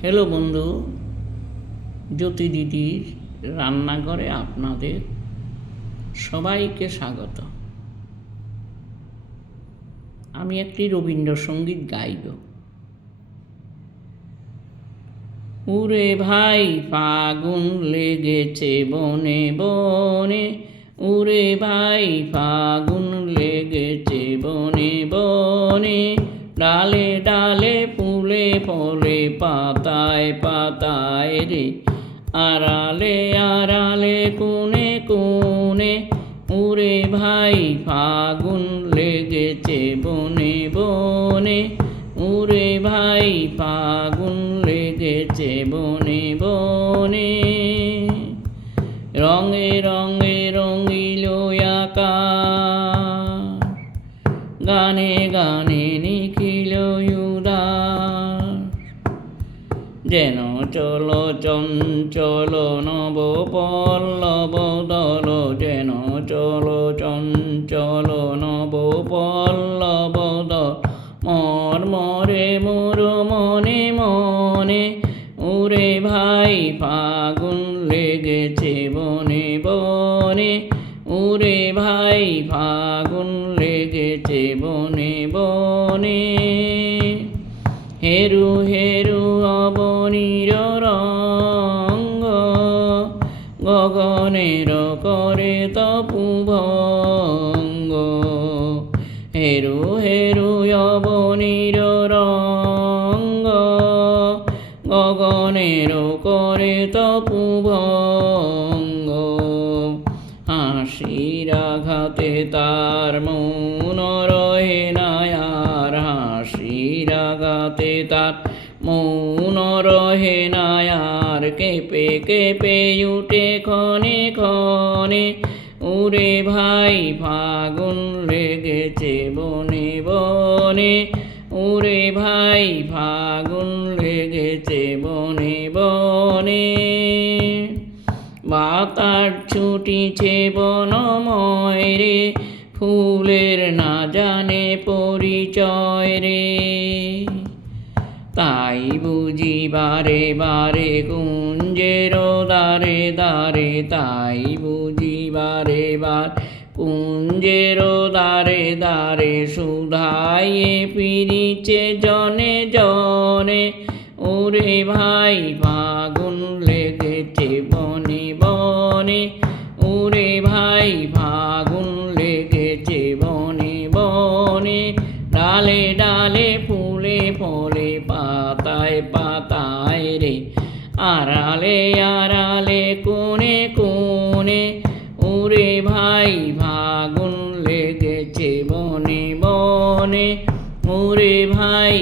Hello বন্ধু, জ্যোতি দিদির রান্নাঘরে আপনাদের সবাইকে স্বাগত। আমি একটি রবীন্দ্রসঙ্গীত গাইব। উরে ভাই ফাগুন লেগেছে বনে বনে, উরে ভাই ফাগুন লেগেছে বনে বনে, ডালে ডালে ফুলে ফলে পাতায় পাতায় রে, আড়ালে আড়ালে কোণে কোণে, উরে ভাই ফাগুন লেগেছে বনে বনে, উরে ভাই ফাগুন লেগেছে বনে বনে। রঙে রঙে রঙিল আকাশ, গানে গানে নিখিল উদাস, যেন চল চঞ্চল নব পল্লব দল, যেন চল চঞ্চল নব পল্লব দল, মর্মরে মোর মনে মনে, উরে ভাই ফাগুন লেগেছে বনে বনে, উরে ভাই ফাগুন লেগেছে বনে বনে। হেরু হেরু অবনীর রঙ্গ, গগনের করে তপুভঙ্গ, হেরু হেরু অবনীর রঙ্গ, গগনের করে তপুভঙ্গ, হাসির আঘাতে তার মৌন রহে না আর, হাসির আঘাতে তার মৌন রহে না আর, কেঁপে কেঁপে উঠে ক্ষণে ক্ষণে, উরে ভাই ফাগুন লেগেছে বনে বনে, উরে ভাই ফাগুন লেগেছে বনে বনে। বাতাস ছুটিছে বনময় রে, ফুলের না জানে পরিচয় রে, তাই বুঝি বারে বারে কুঞ্জের দ্বারে দ্বারে, তাই বুঝি বারে বার কুঞ্জের দ্বারে দ্বারে, সুধাইয়ে ফিরিছে জনে জনে, ওরে ভাই ফাগুন লেগেছে বনে বনে, ওরে ভাই ফাগুন লেগেছে বনে বনে, ডালে ডালে ফুলে ফলে পাতায় পাতায় রে, আড়ালে আড়ালে কোণে কোণে, ওরে ভাই ফাগুন লেগেছে বনে বনে, ওরে ভাই